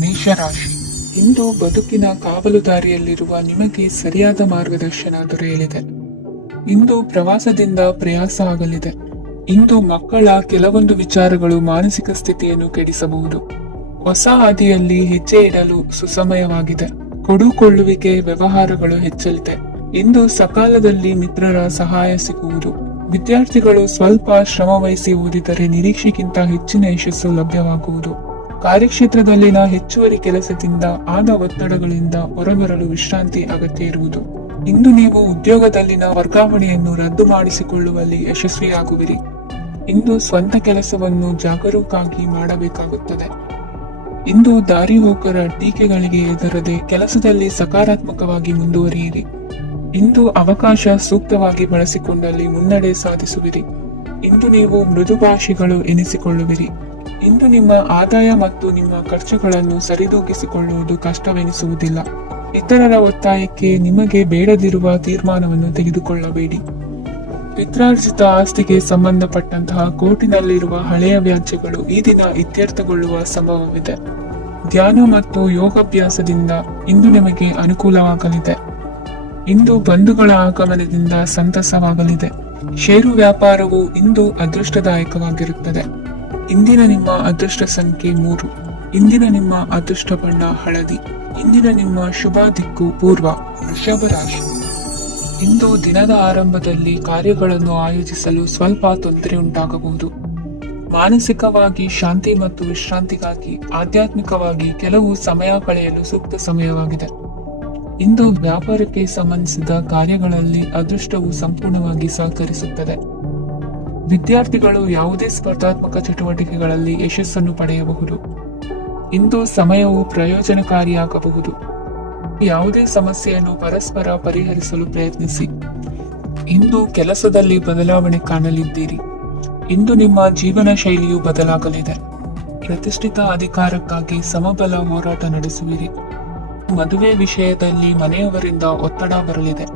ಮೇಷರಾಶಿ. ಇಂದು ಬದುಕಿನ ಕಾವಲುದಾರಿಯಲ್ಲಿರುವ ನಿಮಗೆ ಸರಿಯಾದ ಮಾರ್ಗದರ್ಶನ ದೊರೆಯಲಿದೆ. ಇಂದು ಪ್ರವಾಸದಿಂದ ಪ್ರಯಾಸ ಆಗಲಿದೆ. ಇಂದು ಮಕ್ಕಳ ಕೆಲವೊಂದು ವಿಚಾರಗಳು ಮಾನಸಿಕ ಸ್ಥಿತಿಯನ್ನು ಕೆಡಿಸಬಹುದು. ಹೊಸ ಹಾದಿಯಲ್ಲಿ ಹೆಜ್ಜೆ ಇಡಲು ಸುಸಮಯವಾಗಿದೆ. ಕೊಡುಕೊಳ್ಳುವಿಕೆ ವ್ಯವಹಾರಗಳು ಹೆಚ್ಚಲಿದೆ. ಇಂದು ಸಕಾಲದಲ್ಲಿ ಮಿತ್ರರ ಸಹಾಯ ಸಿಗುವುದು. ವಿದ್ಯಾರ್ಥಿಗಳು ಸ್ವಲ್ಪ ಶ್ರಮ ವಹಿಸಿ ಓದಿದರೆ ನಿರೀಕ್ಷೆಗಿಂತ ಹೆಚ್ಚಿನ ಯಶಸ್ಸು ಲಭ್ಯವಾಗುವುದು. ಕಾರ್ಯಕ್ಷೇತ್ರದಲ್ಲಿನ ಹೆಚ್ಚುವರಿ ಕೆಲಸದಿಂದ ಆದ ಒತ್ತಡಗಳಿಂದ ಹೊರಬರಲು ವಿಶ್ರಾಂತಿ ಅಗತ್ಯ ಇರುವುದು. ಇಂದು ನೀವು ಉದ್ಯೋಗದಲ್ಲಿನ ವರ್ಗಾವಣೆಯನ್ನು ರದ್ದು ಮಾಡಿಸಿಕೊಳ್ಳುವಲ್ಲಿ ಯಶಸ್ವಿಯಾಗುವಿರಿ. ಇಂದು ಸ್ವಂತ ಕೆಲಸವನ್ನು ಜಾಗರೂಕವಾಗಿ ಮಾಡಬೇಕಾಗುತ್ತದೆ. ಇಂದು ದಾರಿಹೋಕರ ಟೀಕೆಗಳಿಗೆ ಹೆದರದೆ ಕೆಲಸದಲ್ಲಿ ಸಕಾರಾತ್ಮಕವಾಗಿ ಮುಂದುವರಿಯಿರಿ. ಇಂದು ಅವಕಾಶ ಸೂಕ್ತವಾಗಿ ಬಳಸಿಕೊಂಡಲ್ಲಿ ಮುನ್ನಡೆ ಸಾಧಿಸುವಿರಿ. ಇಂದು ನೀವು ಮೃದುಭಾಷಿಗಳು ಎನಿಸಿಕೊಳ್ಳುವಿರಿ. ಇಂದು ನಿಮ್ಮ ಆದಾಯ ಮತ್ತು ನಿಮ್ಮ ಖರ್ಚುಗಳನ್ನು ಸರಿದೂಗಿಸಿಕೊಳ್ಳುವುದು ಕಷ್ಟವೆನಿಸುವುದಿಲ್ಲ. ಇತರರ ಒತ್ತಾಯಕ್ಕೆ ನಿಮಗೆ ಬೇಡದಿರುವ ತೀರ್ಮಾನವನ್ನು ತೆಗೆದುಕೊಳ್ಳಬೇಡಿ. ಪಿತ್ರಾರ್ಜಿತ ಆಸ್ತಿಗೆ ಸಂಬಂಧಪಟ್ಟಂತಹ ಕೋರ್ಟಿನಲ್ಲಿರುವ ಹಳೆಯ ವ್ಯಾಜ್ಯಗಳು ಈ ದಿನ ಇತ್ಯರ್ಥಗೊಳ್ಳುವ ಸಂಭವವಿದೆ. ಧ್ಯಾನ ಮತ್ತು ಯೋಗಾಭ್ಯಾಸದಿಂದ ಇಂದು ನಿಮಗೆ ಅನುಕೂಲವಾಗಲಿದೆ. ಇಂದು ಬಂಧುಗಳ ಆಗಮನದಿಂದ ಸಂತಸವಾಗಲಿದೆ. ಷೇರು ವ್ಯಾಪಾರವು ಇಂದು ಅದೃಷ್ಟದಾಯಕವಾಗಿರುತ್ತದೆ. ಇಂದಿನ ನಿಮ್ಮ ಅದೃಷ್ಟ ಸಂಖ್ಯೆ 3. ಇಂದಿನ ನಿಮ್ಮ ಅದೃಷ್ಟ ಬಣ್ಣ ಹಳದಿ. ಇಂದಿನ ನಿಮ್ಮ ಶುಭ ದಿಕ್ಕು ಪೂರ್ವ. ವೃಷಭ ರಾಶಿ. ಇಂದು ದಿನದ ಆರಂಭದಲ್ಲಿ ಕಾರ್ಯಗಳನ್ನು ಆಯೋಜಿಸಲು ಸ್ವಲ್ಪ ತೊಂದರೆ ಉಂಟಾಗಬಹುದು. ಮಾನಸಿಕವಾಗಿ ಶಾಂತಿ ಮತ್ತು ವಿಶ್ರಾಂತಿಗಾಗಿ ಆಧ್ಯಾತ್ಮಿಕವಾಗಿ ಕೆಲವು ಸಮಯ ಕಳೆಯಲು ಸೂಕ್ತ ಸಮಯವಾಗಿದೆ. ಇಂದು ವ್ಯಾಪಾರಕ್ಕೆ ಸಂಬಂಧಿಸಿದ ಕಾರ್ಯಗಳಲ್ಲಿ ಅದೃಷ್ಟವು ಸಂಪೂರ್ಣವಾಗಿ ಸಹಕರಿಸುತ್ತದೆ. ವಿದ್ಯಾರ್ಥಿಗಳು ಯಾವುದೇ ಸ್ಪರ್ಧಾತ್ಮಕ ಚಟುವಟಿಕೆಗಳಲ್ಲಿ ಯಶಸ್ಸನ್ನು ಪಡೆಯಬಹುದು. ಇಂದು ಸಮಯವು ಪ್ರಯೋಜನಕಾರಿಯಾಗಬಹುದು. ಯಾವುದೇ ಸಮಸ್ಯೆಯನ್ನು ಪರಸ್ಪರ ಪರಿಹರಿಸಲು ಪ್ರಯತ್ನಿಸಿ. ಇಂದು ಕೆಲಸದಲ್ಲಿ ಬದಲಾವಣೆ ಕಾಣಲಿದ್ದೀರಿ. ಇಂದು ನಿಮ್ಮ ಜೀವನ ಶೈಲಿಯು ಬದಲಾಗಲಿದೆ. ಪ್ರತಿಷ್ಠಿತ ಅಧಿಕಾರಕ್ಕಾಗಿ ಸಮಬಲ ಹೋರಾಟ ನಡೆಸುವಿರಿ. ಮದುವೆ ವಿಷಯದಲ್ಲಿ ಮನೆಯವರಿಂದ ಒತ್ತಡ ಬರಲಿದೆ.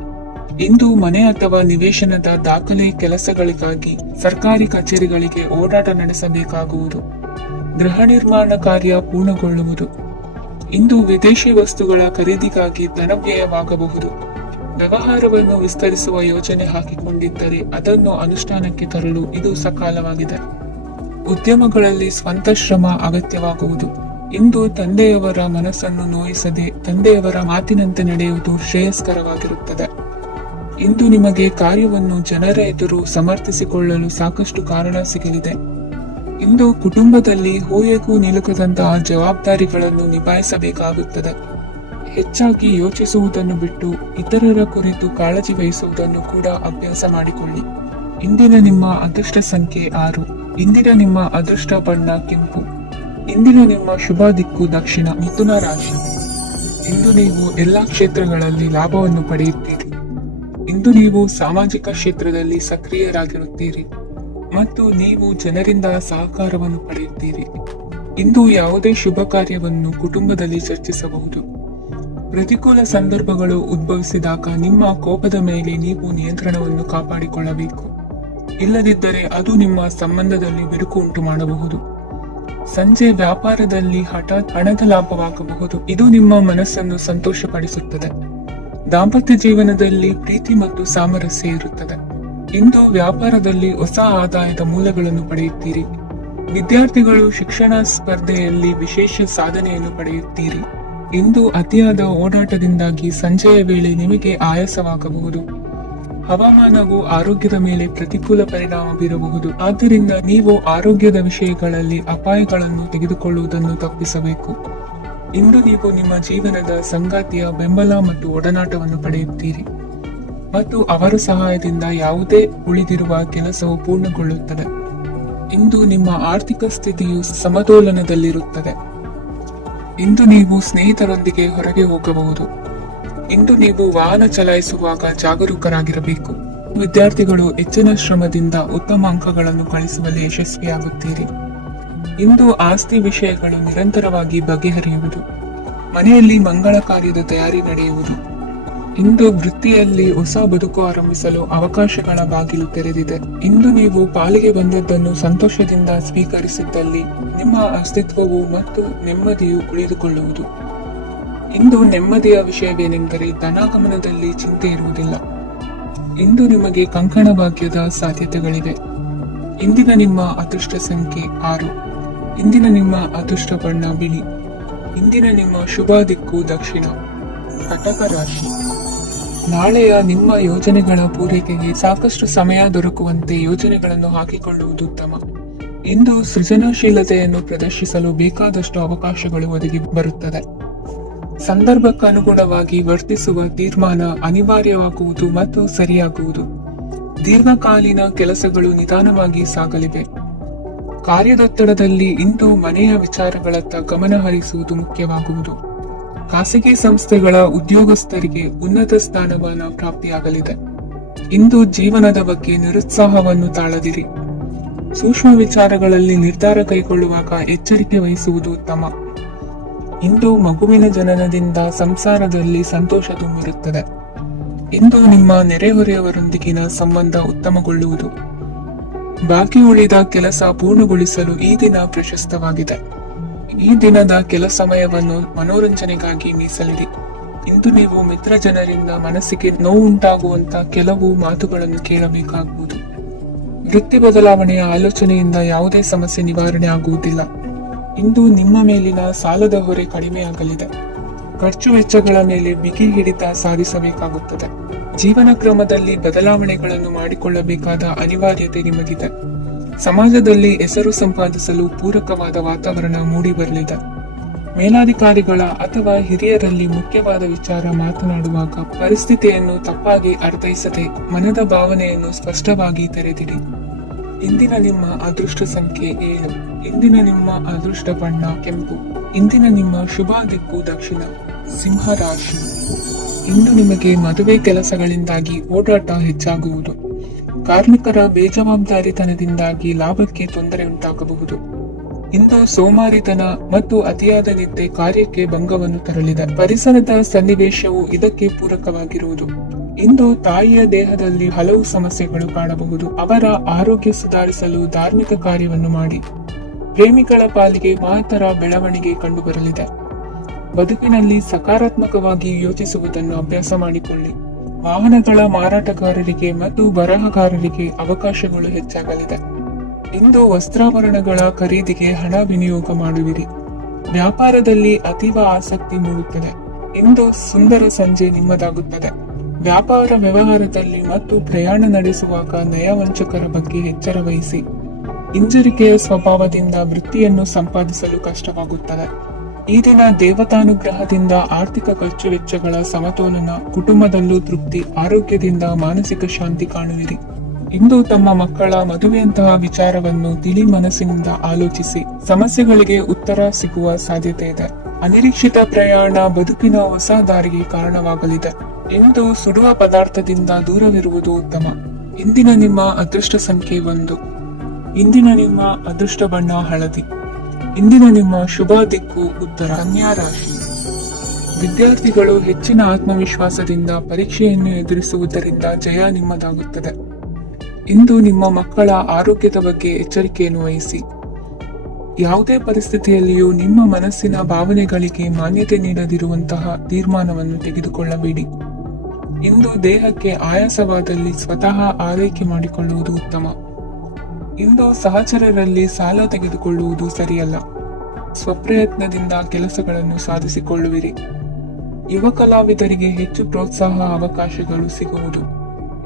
ಇಂದು ಮನೆ ಅಥವಾ ನಿವೇಶನದ ದಾಖಲೆ ಕೆಲಸಗಳಿಗಾಗಿ ಸರ್ಕಾರಿ ಕಚೇರಿಗಳಿಗೆ ಓಡಾಟ ನಡೆಸಬೇಕಾಗುವುದು. ಗೃಹ ನಿರ್ಮಾಣ ಕಾರ್ಯ ಪೂರ್ಣಗೊಳ್ಳುವುದು. ಇಂದು ವಿದೇಶಿ ವಸ್ತುಗಳ ಖರೀದಿಗಾಗಿ ಧನವ್ಯಯವಾಗಬಹುದು. ವ್ಯವಹಾರವನ್ನು ವಿಸ್ತರಿಸುವ ಯೋಜನೆ ಹಾಕಿಕೊಂಡಿದ್ದರೆ ಅದನ್ನು ಅನುಷ್ಠಾನಕ್ಕೆ ತರಲು ಇದು ಸಕಾಲವಾಗಿದೆ. ಉದ್ಯಮಗಳಲ್ಲಿ ಸ್ವಂತ ಶ್ರಮ ಅಗತ್ಯವಾಗುವುದು. ಇಂದು ತಂದೆಯವರ ಮನಸ್ಸನ್ನು ನೋಯಿಸದೆ ತಂದೆಯವರ ಮಾತಿನಂತೆ ನಡೆಯುವುದು ಶ್ರೇಯಸ್ಕರವಾಗಿರುತ್ತದೆ. ಇಂದು ನಿಮಗೆ ಕಾರ್ಯವನ್ನು ಜನರ ಎದುರು ಸಮರ್ಥಿಸಿಕೊಳ್ಳಲು ಸಾಕಷ್ಟು ಕಾರಣ ಸಿಗಲಿದೆ. ಇಂದು ಕುಟುಂಬದಲ್ಲಿ ಹೂಯೆಗೂ ನಿಲುಕದಂತಹ ಜವಾಬ್ದಾರಿಗಳನ್ನು ನಿಭಾಯಿಸಬೇಕಾಗುತ್ತದೆ. ಹೆಚ್ಚಾಗಿ ಯೋಚಿಸುವುದನ್ನು ಬಿಟ್ಟು ಇತರರ ಕುರಿತು ಕಾಳಜಿ ವಹಿಸುವುದನ್ನು ಕೂಡ ಅಭ್ಯಾಸ ಮಾಡಿಕೊಳ್ಳಿ. ಇಂದಿನ ನಿಮ್ಮ ಅದೃಷ್ಟ ಸಂಖ್ಯೆ 6. ಇಂದಿನ ನಿಮ್ಮ ಅದೃಷ್ಟ ಬಣ್ಣ ಕೆಂಪು. ಇಂದಿನ ನಿಮ್ಮ ಶುಭ ದಿಕ್ಕು ದಕ್ಷಿಣ. ಮಿಥುನ ರಾಶಿ. ಇಂದು ನೀವು ಎಲ್ಲಾ ಕ್ಷೇತ್ರಗಳಲ್ಲಿ ಲಾಭವನ್ನು ಪಡೆಯುತ್ತೀರಿ. ಇಂದು ನೀವು ಸಾಮಾಜಿಕ ಕ್ಷೇತ್ರದಲ್ಲಿ ಸಕ್ರಿಯರಾಗಿರುತ್ತೀರಿ ಮತ್ತು ನೀವು ಜನರಿಂದ ಸಹಕಾರವನ್ನು ಪಡೆಯುತ್ತೀರಿ. ಇಂದು ಯಾವುದೇ ಶುಭ ಕಾರ್ಯವನ್ನು ಕುಟುಂಬದಲ್ಲಿ ಚರ್ಚಿಸಬಹುದು. ಪ್ರತಿಕೂಲ ಸಂದರ್ಭಗಳು ಉದ್ಭವಿಸಿದಾಗ ನಿಮ್ಮ ಕೋಪದ ಮೇಲೆ ನೀವು ನಿಯಂತ್ರಣವನ್ನು ಕಾಪಾಡಿಕೊಳ್ಳಬೇಕು. ಇಲ್ಲದಿದ್ದರೆ ಅದು ನಿಮ್ಮ ಸಂಬಂಧದಲ್ಲಿ ಬಿರುಕು ಉಂಟು ಮಾಡಬಹುದು. ಸಂಜೆ ವ್ಯಾಪಾರದಲ್ಲಿ ಹಠಾತ್ ಹಣದ ಲಾಭವಾಗಬಹುದು. ಇದು ನಿಮ್ಮ ಮನಸ್ಸನ್ನು ಸಂತೋಷಪಡಿಸುತ್ತದೆ. ದಾಂಪತ್ಯ ಜೀವನದಲ್ಲಿ ಪ್ರೀತಿ ಮತ್ತು ಸಾಮರಸ್ಯ ಇರುತ್ತದೆ. ಇಂದು ವ್ಯಾಪಾರದಲ್ಲಿ ಹೊಸ ಆದಾಯದ ಮೂಲಗಳನ್ನು ಪಡೆಯುತ್ತೀರಿ. ವಿದ್ಯಾರ್ಥಿಗಳು ಶಿಕ್ಷಣ ಸ್ಪರ್ಧೆಯಲ್ಲಿ ವಿಶೇಷ ಸಾಧನೆಯನ್ನು ಪಡೆಯುತ್ತೀರಿ. ಇಂದು ಅತಿಯಾದ ಓಡಾಟದಿಂದಾಗಿ ಸಂಜೆಯ ವೇಳೆ ನಿಮಗೆ ಆಯಾಸವಾಗಬಹುದು. ಹವಾಮಾನವು ಆರೋಗ್ಯದ ಮೇಲೆ ಪ್ರತಿಕೂಲ ಪರಿಣಾಮ ಬೀರಬಹುದು. ಆದ್ದರಿಂದ ನೀವು ಆರೋಗ್ಯದ ವಿಷಯಗಳಲ್ಲಿ ಅಪಾಯಗಳನ್ನು ತೆಗೆದುಕೊಳ್ಳುವುದನ್ನು ತಪ್ಪಿಸಬೇಕು. ಇಂದು ನೀವು ನಿಮ್ಮ ಜೀವನದ ಸಂಗಾತಿಯ ಬೆಂಬಲ ಮತ್ತು ಒಡನಾಟವನ್ನು ಪಡೆಯುತ್ತೀರಿ ಮತ್ತು ಅವರ ಸಹಾಯದಿಂದ ಯಾವುದೇ ಉಳಿದಿರುವ ಕೆಲಸವು ಪೂರ್ಣಗೊಳ್ಳುತ್ತದೆ. ಇಂದು ನಿಮ್ಮ ಆರ್ಥಿಕ ಸ್ಥಿತಿಯು ಸಮತೋಲನದಲ್ಲಿರುತ್ತದೆ. ಇಂದು ನೀವು ಸ್ನೇಹಿತರೊಂದಿಗೆ ಹೊರಗೆ ಹೋಗಬಹುದು. ಇಂದು ನೀವು ವಾಹನ ಚಲಾಯಿಸುವಾಗ ಜಾಗರೂಕರಾಗಿರಬೇಕು. ವಿದ್ಯಾರ್ಥಿಗಳು ಹೆಚ್ಚಿನ ಶ್ರಮದಿಂದ ಉತ್ತಮ ಅಂಕಗಳನ್ನು ಗಳಿಸುವಲ್ಲಿ ಯಶಸ್ವಿಯಾಗುತ್ತೀರಿ. ಇಂದು ಆಸ್ತಿ ವಿಷಯಗಳು ನಿರಂತರವಾಗಿ ಬಗೆಹರಿಯುವುದು. ಮನೆಯಲ್ಲಿ ಮಂಗಳ ಕಾರ್ಯದ ತಯಾರಿ ನಡೆಯುವುದು. ಇಂದು ವೃತ್ತಿಯಲ್ಲಿ ಹೊಸ ಬದುಕು ಆರಂಭಿಸಲು ಅವಕಾಶಗಳ ಬಾಗಿಲು ತೆರೆದಿದೆ. ಇಂದು ನೀವು ಪಾಲಿಗೆ ಬಂದದ್ದನ್ನು ಸಂತೋಷದಿಂದ ಸ್ವೀಕರಿಸಿದ್ದಲ್ಲಿ ನಿಮ್ಮ ಅಸ್ತಿತ್ವವು ಮತ್ತು ನೆಮ್ಮದಿಯು ಉಳಿದುಕೊಳ್ಳುವುದು. ಇಂದು ನೆಮ್ಮದಿಯ ವಿಷಯವೇನೆಂದರೆ ಧನಾಗಮನದಲ್ಲಿ ಚಿಂತೆ ಇರುವುದಿಲ್ಲ. ಇಂದು ನಿಮಗೆ ಕಂಕಣ ಭಾಗ್ಯದ ಸಾಧ್ಯತೆಗಳಿವೆ. ಇಂದಿನ ನಿಮ್ಮ ಅದೃಷ್ಟ ಸಂಖ್ಯೆ 6. ಇಂದಿನ ನಿಮ್ಮ ಅದೃಷ್ಟ ಬಣ್ಣ ಬಿಳಿ. ಇಂದಿನ ನಿಮ್ಮ ಶುಭ ದಿಕ್ಕು ದಕ್ಷಿಣ. ಕಟಕ ರಾಶಿ. ನಾಳೆಯ ನಿಮ್ಮ ಯೋಜನೆಗಳ ಪೂರೈಕೆಗೆ ಸಾಕಷ್ಟು ಸಮಯ ದೊರಕುವಂತೆ ಯೋಜನೆಗಳನ್ನು ಹಾಕಿಕೊಳ್ಳುವುದು ಉತ್ತಮ. ಇಂದು ಸೃಜನಶೀಲತೆಯನ್ನು ಪ್ರದರ್ಶಿಸಲು ಬೇಕಾದಷ್ಟು ಅವಕಾಶಗಳು ಒದಗಿ ಬರುತ್ತದೆ. ಸಂದರ್ಭಕ್ಕನುಗುಣವಾಗಿ ವರ್ತಿಸುವ ತೀರ್ಮಾನ ಅನಿವಾರ್ಯವಾಗುವುದು ಮತ್ತು ಸರಿಯಾಗುವುದು. ದೀರ್ಘಕಾಲೀನ ಕೆಲಸಗಳು ನಿಧಾನವಾಗಿ ಸಾಗಲಿವೆ. ಕಾರ್ಯದೊತ್ತಡದಲ್ಲಿ ಇಂದು ಮನೆಯ ವಿಚಾರಗಳತ್ತ ಗಮನ ಹರಿಸುವುದು ಮುಖ್ಯವಾಗುವುದು. ಖಾಸಗಿ ಸಂಸ್ಥೆಗಳ ಉದ್ಯೋಗಸ್ಥರಿಗೆ ಉನ್ನತ ಸ್ಥಾನಮಾನ ಪ್ರಾಪ್ತಿಯಾಗಲಿದೆ. ಇಂದು ಜೀವನದ ಬಗ್ಗೆ ನಿರುತ್ಸಾಹವನ್ನು ತಾಳದಿರಿ. ಸೂಕ್ಷ್ಮ ವಿಚಾರಗಳಲ್ಲಿ ನಿರ್ಧಾರ ಕೈಗೊಳ್ಳುವಾಗ ಎಚ್ಚರಿಕೆ ವಹಿಸುವುದು ಉತ್ತಮ. ಇಂದು ಮಗುವಿನ ಜನನದಿಂದ ಸಂಸಾರದಲ್ಲಿ ಸಂತೋಷ ತುಂಬಿರುತ್ತದೆ. ಇಂದು ನಿಮ್ಮ ನೆರೆಹೊರೆಯವರೊಂದಿಗಿನ ಸಂಬಂಧ ಉತ್ತಮಗೊಳ್ಳುವುದು. ಬಾಕಿ ಉಳಿದ ಕೆಲಸ ಪೂರ್ಣಗೊಳಿಸಲು ಈ ದಿನ ಪ್ರಶಸ್ತವಾಗಿದೆ. ಈ ದಿನದ ಕೆಲ ಸಮಯವನ್ನು ಮನೋರಂಜನೆಗಾಗಿ ಮೀಸಲಿಡಿ. ಇಂದು ನೀವು ಮಿತ್ರ ಜನರಿಂದ ಮನಸ್ಸಿಗೆ ನೋವುಂಟಾಗುವಂತ ಕೆಲವು ಮಾತುಗಳನ್ನು ಕೇಳಬೇಕಾಗುವುದು. ವೃತ್ತಿ ಬದಲಾವಣೆಯ ಆಲೋಚನೆಯಿಂದ ಯಾವುದೇ ಸಮಸ್ಯೆ ನಿವಾರಣೆ ಆಗುವುದಿಲ್ಲ. ಇಂದು ನಿಮ್ಮ ಮೇಲಿನ ಸಾಲದ ಹೊರೆ ಕಡಿಮೆಯಾಗಲಿದೆ. ಖರ್ಚು ವೆಚ್ಚಗಳ ಮೇಲೆ ಬಿಗಿ ಹಿಡಿತ ಸಾಧಿಸಬೇಕಾಗುತ್ತದೆ. ಜೀವನ ಕ್ರಮದಲ್ಲಿ ಬದಲಾವಣೆಗಳನ್ನು ಮಾಡಿಕೊಳ್ಳಬೇಕಾದ ಅನಿವಾರ್ಯತೆ ನಿಮಗಿದೆ. ಸಮಾಜದಲ್ಲಿ ಹೆಸರು ಸಂಪಾದಿಸಲು ಪೂರಕವಾದ ವಾತಾವರಣ ಮೂಡಿಬರಲಿದೆ. ಮೇಲಾಧಿಕಾರಿಗಳ ಅಥವಾ ಹಿರಿಯರಲ್ಲಿ ಮುಖ್ಯವಾದ ವಿಚಾರ ಮಾತನಾಡುವಾಗ ಪರಿಸ್ಥಿತಿಯನ್ನು ತಪ್ಪಾಗಿ ಅರ್ಥೈಸದೆ ಮನದ ಭಾವನೆಯನ್ನು ಸ್ಪಷ್ಟವಾಗಿ ತೆರೆದಿಡಿ. ಇಂದಿನ ನಿಮ್ಮ ಅದೃಷ್ಟ ಸಂಖ್ಯೆ 7. ಇಂದಿನ ನಿಮ್ಮ ಅದೃಷ್ಟ ಬಣ್ಣ ಕೆಂಪು. ಇಂದಿನ ನಿಮ್ಮ ಶುಭ ದಿಕ್ಕು ದಕ್ಷಿಣ. ಸಿಂಹ ರಾಶಿ. ಇಂದು ನಿಮಗೆ ಮದುವೆ ಕೆಲಸಗಳಿಂದಾಗಿ ಓಡಾಟ ಹೆಚ್ಚಾಗುವುದು. ಕಾರ್ಮಿಕರ ಬೇಜವಾಬ್ದಾರಿತನದಿಂದಾಗಿ ಲಾಭಕ್ಕೆ ತೊಂದರೆ ಉಂಟಾಗಬಹುದು. ಇಂದು ಸೋಮಾರಿತನ ಮತ್ತು ಅತಿಯಾದ ನಿದ್ದೆ ಕಾರ್ಯಕ್ಕೆ ಭಂಗವನ್ನು ತರಲಿದೆ. ಪರಿಸರದ ಸನ್ನಿವೇಶವು ಇದಕ್ಕೆ ಪೂರಕವಾಗಿರುವುದು. ಇಂದು ತಾಯಿಯ ದೇಹದಲ್ಲಿ ಹಲವು ಸಮಸ್ಯೆಗಳು ಕಾಣಬಹುದು. ಅವರ ಆರೋಗ್ಯ ಸುಧಾರಿಸಲು ಧಾರ್ಮಿಕ ಕಾರ್ಯವನ್ನು ಮಾಡಿ. ಪ್ರೇಮಿಗಳ ಪಾಲಿಗೆ ಮಹತ್ತರ ಬೆಳವಣಿಗೆ ಕಂಡುಬರಲಿದೆ. ಬದುಕಿನಲ್ಲಿ ಸಕಾರಾತ್ಮಕವಾಗಿ ಯೋಚಿಸುವುದನ್ನು ಅಭ್ಯಾಸ ಮಾಡಿಕೊಳ್ಳಿ. ವಾಹನಗಳ ಮಾರಾಟಗಾರರಿಗೆ ಮತ್ತು ಬರಹಗಾರರಿಗೆ ಅವಕಾಶಗಳು ಹೆಚ್ಚಾಗಲಿದೆ. ಇಂದು ವಸ್ತ್ರಾಭರಣಗಳ ಖರೀದಿಗೆ ಹಣ ವಿನಿಯೋಗ ಮಾಡುವಿರಿ. ವ್ಯಾಪಾರದಲ್ಲಿ ಅತೀವ ಆಸಕ್ತಿ ಮೂಡುತ್ತದೆ. ಇಂದು ಸುಂದರ ಸಂಜೆ ನಿಮ್ಮದಾಗುತ್ತದೆ. ವ್ಯಾಪಾರ ವ್ಯವಹಾರದಲ್ಲಿ ಮತ್ತು ಪ್ರಯಾಣ ನಡೆಸುವಾಗ ನಯವಂಚಕರ ಬಗ್ಗೆ ಎಚ್ಚರ ವಹಿಸಿ. ಹಿಂಜರಿಕೆಯ ಸ್ವಭಾವದಿಂದ ವೃತ್ತಿಯನ್ನು ಸಂಪಾದಿಸಲು ಕಷ್ಟವಾಗುತ್ತದೆ. ಈ ದಿನ ದೇವತಾನುಗ್ರಹದಿಂದ ಆರ್ಥಿಕ ಖರ್ಚು ವೆಚ್ಚಗಳ ಸಮತೋಲನ, ಕುಟುಂಬದಲ್ಲೂ ತೃಪ್ತಿ, ಆರೋಗ್ಯದಿಂದ ಮಾನಸಿಕ ಶಾಂತಿ ಕಾಣುವಿರಿ. ಇಂದು ತಮ್ಮ ಮಕ್ಕಳ ಮದುವೆಯಂತಹ ವಿಚಾರವನ್ನು ತಿಳಿ ಮನಸ್ಸಿನಿಂದ ಆಲೋಚಿಸಿ. ಸಮಸ್ಯೆಗಳಿಗೆ ಉತ್ತರ ಸಿಗುವ ಸಾಧ್ಯತೆ ಇದೆ. ಅನಿರೀಕ್ಷಿತ ಪ್ರಯಾಣ ಬದುಕಿನ ಹೊಸ ದಾರಿಗೆ ಕಾರಣವಾಗಲಿದೆ. ಇಂದು ಸುಡುವ ಪದಾರ್ಥದಿಂದ ದೂರವಿರುವುದು ಉತ್ತಮ. ಇಂದಿನ ನಿಮ್ಮ ಅದೃಷ್ಟ ಸಂಖ್ಯೆ 1. ಇಂದಿನ ನಿಮ್ಮ ಅದೃಷ್ಟ ಬಣ್ಣ ಹಳದಿ. ಇಂದಿನ ನಿಮ್ಮ ಶುಭ ದಿಕ್ಕು ಉತ್ತರ. ಕನ್ಯಾ ರಾಶಿ. ವಿದ್ಯಾರ್ಥಿಗಳು ಹೆಚ್ಚಿನ ಆತ್ಮವಿಶ್ವಾಸದಿಂದ ಪರೀಕ್ಷೆಯನ್ನು ಎದುರಿಸುವುದರಿಂದ ಜಯ ನಿಮ್ಮದಾಗುತ್ತದೆ. ಇಂದು ನಿಮ್ಮ ಮಕ್ಕಳ ಆರೋಗ್ಯದ ಬಗ್ಗೆ ಎಚ್ಚರಿಕೆಯನ್ನು ವಹಿಸಿ. ಯಾವುದೇ ಪರಿಸ್ಥಿತಿಯಲ್ಲಿಯೂ ನಿಮ್ಮ ಮನಸ್ಸಿನ ಭಾವನೆಗಳಿಗೆ ಮಾನ್ಯತೆ ನೀಡದಿರುವಂತಹ ತೀರ್ಮಾನವನ್ನು ತೆಗೆದುಕೊಳ್ಳಬೇಡಿ. ಇಂದು ದೇಹಕ್ಕೆ ಆಯಾಸವಾದಲ್ಲಿ ಸ್ವತಃ ಆರೈಕೆ ಮಾಡಿಕೊಳ್ಳುವುದು ಉತ್ತಮ. ಇಂದು ಸಹಚರರಲ್ಲಿ ಸಾಲ ತೆಗೆದುಕೊಳ್ಳುವುದು ಸರಿಯಲ್ಲ. ಸ್ವಪ್ರಯತ್ನದಿಂದ ಕೆಲಸಗಳನ್ನು ಸಾಧಿಸಿಕೊಳ್ಳುವಿರಿ. ಯುವ ಕಲಾವಿದರಿಗೆ ಹೆಚ್ಚು ಪ್ರೋತ್ಸಾಹ ಅವಕಾಶಗಳು ಸಿಗುವುದು.